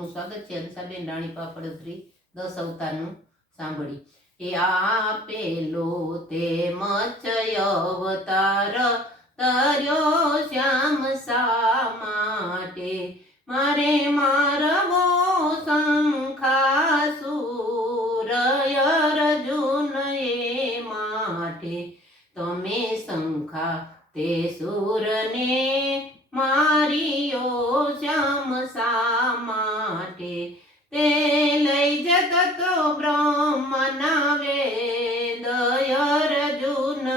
સૌનું સ્વાગત છે હંસાબેન રાણી પાપડધરી 10 અવતારનું સાંભળી. એ આપેલો તે મત્સ્ય અવતાર તર્યો શ્યામ શા માટે, મારે મારવો શંખાસુર અર્જુન એ માટે. તમે શંખા તે સુરને માર્યો શ્યામ શા માટે, તે લઈ જતો તો બ્રહ્મના વેદ અર્જુન એ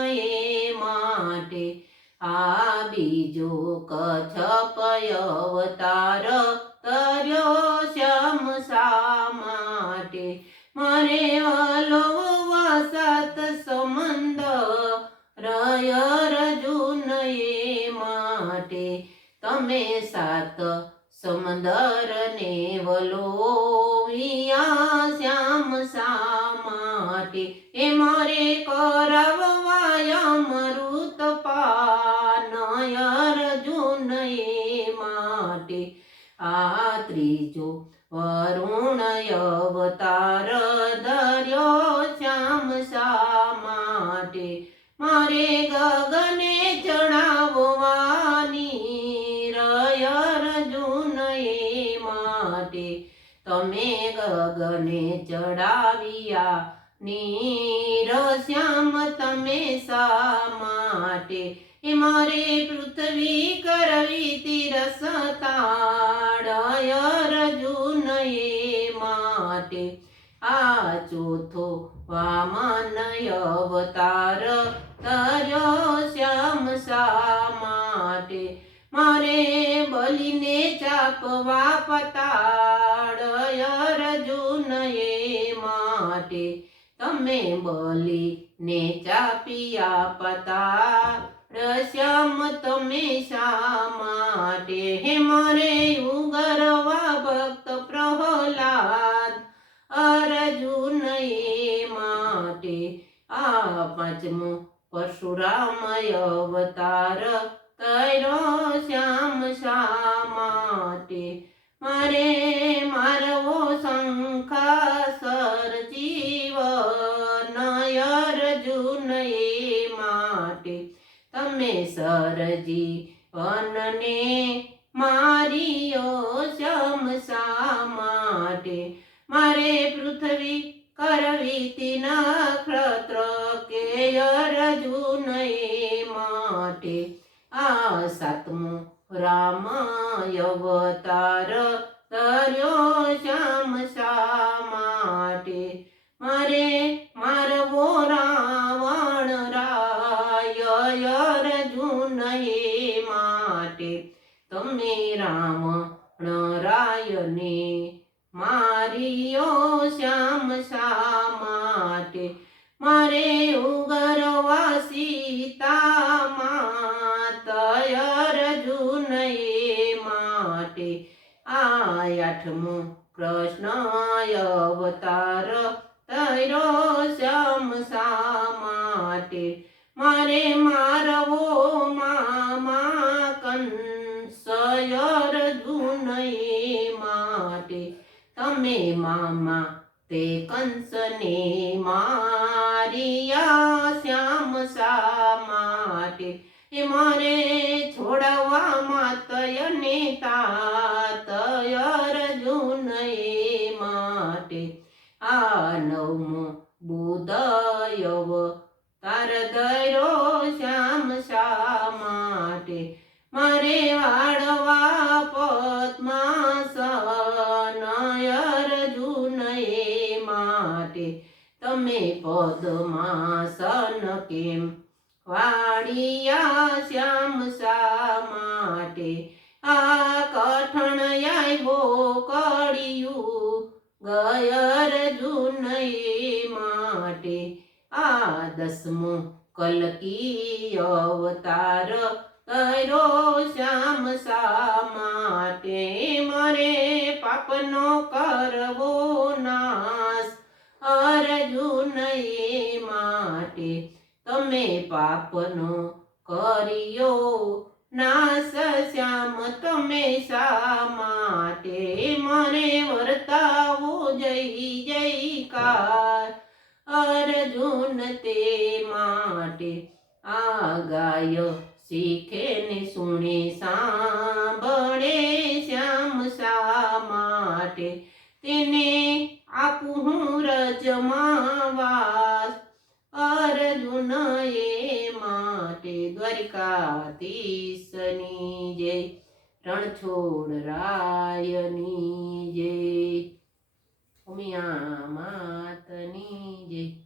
માટે. આ બીજો કચ્છપ અવતાર તર્યો શ્યામ શા માટે, મારે વલોવા સાત સમંદર અર્જુન એ માટે. તમે સાત સમંદર ને વલોવ્યા શ્યામ શા માટે, એ મારે કરાવવા અમૃતપાન અર્જુન એ માટે. આ ત્રીજો વરુણ અવતાર ધર્યો શ્યામ શા માટે, મારે ગગને ચડાવવાની અર્જુન એ માટે. તમે ગગને ચડાવ્યા નીર શ્યામ તમે શા માટે, એ મારે પૃથ્વી કરવી તિરસતાળ અર્જુન એ માટે. આ ચોથો વામન અવતાર તર્યો શ્યામ શા માટે, મારે બલીને ચાપવા પતાળ અર્જુન એ માટે. તમે બલીને ચાપ્યા પતાળ શ્યામ તમે શા માટે, હે મારે ઉગરવા ભક્ત પ્રહલાદ અર્જુન એ માટે. આ પાંચમો પરશુરામ અવતાર તર્યો શ્યામ શા માટે, મારે મારવો શંખાસર જીવન અર્જુન એ માટે. તમે સરજીવનને માર્યો શ્યામ શા માટે, મારે પૃથ્વી કરવી તી નક્ષત્ર કે અર્જુન એ માટે. આ સાતમો રામ અવતાર તર્યો શ્યામ શા માટે, મારે મારવો રાવણ રાય અર્જુન એ માટે. તમે રાવણ રાયને માર્યો શ્યામ શા માટે, મારે ઉગરવા સીતા માત અર્જુન એ માટે. આ આઠમો કૃષ્ણ અવતાર તર્યો શ્યામ શા માટે, મારે મારવો મામા કંસ અર્જુન એ માટે. તમે મામા તે કંસને માર્યા શ્યામ શા માટે, એ મારે છોડવા માતયને તાત અર્જુન એ માટે. આ નવમો બુદ્ધ અવતાર ધર્યો શ્યામ શા માટે, મારે વાળવા પદ્માસન અર્જુન એ માટે. તમે પદ્માસન કેમ વાળિયા શ્યામ શા માટે, આ કઠણ આવ્યો કળિયું ગય અર્જુન એ માટે. આ દસમો કલ્કી અવતાર તર્યો શ્યામ શા માટે, મારે પાપનો કરવો નાશ અર્જુન એ માટે. તમે પાપનો કર્યો નાશ શ્યામ તમે શા માટે, મને વર્તાવો જય જયકાર અર્જુન તે માટે આ ગાય શીખે ને સુણે સાંભળે શ્યામ શા માટે તેને આપું હું રજમાં વાસ અર્જુન એ માટે દ્વારિકાધીશની જય રણછોડ રાયની જય ઉમિયા માતની જય